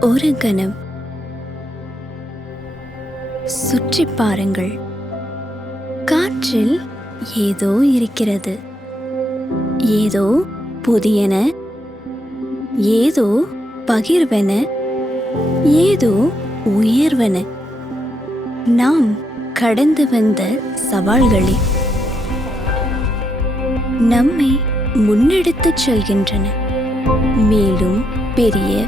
ஒரு கணம் சுற்றி பாருங்கள். காற்றில் ஏதோ இருக்கிறது. ஏதோ புதியன, ஏதோ பகிர்வன, ஏதோ உயர்வன. நாம் கடந்து வந்த சவால்களே நம்மை முன்னெடுத்துச் செல்கின்றன. மேலும் பெரிய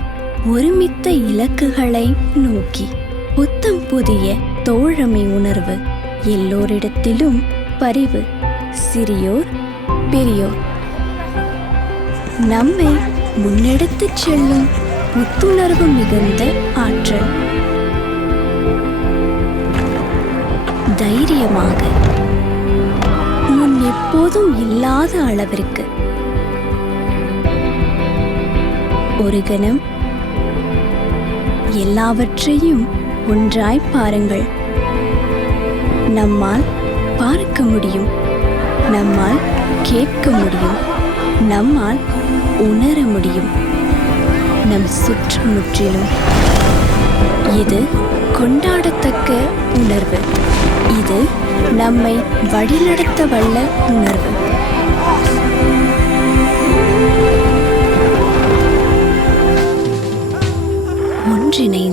ஒருமித்த இலக்குகளை நோக்கி. புத்தம் புதிய தோழமை உணர்வு, எல்லோரிடத்திலும் பரிவு, சிறியோர் பெரியோர். நம்மை முன்னெடுத்துச் செல்லும் புத்துணர்வு மிகுந்த ஆற்றல். தைரியமாக, முன் எப்போதும் இல்லாத அளவிற்கு. ஒரு கணம் எல்லாவற்றையும் ஒன்றாய் பாருங்கள். நம்மால் பார்க்க முடியும், நம்மால் கேட்க முடியும், நம்மால் உணர முடியும். நம் சுற்றுமுற்றிலும் இது கொண்டாடத்தக்க உணர்வு. இது நம்மை வழிநடத்த வல்ல உணர்வு. ஒன்றிணைந்து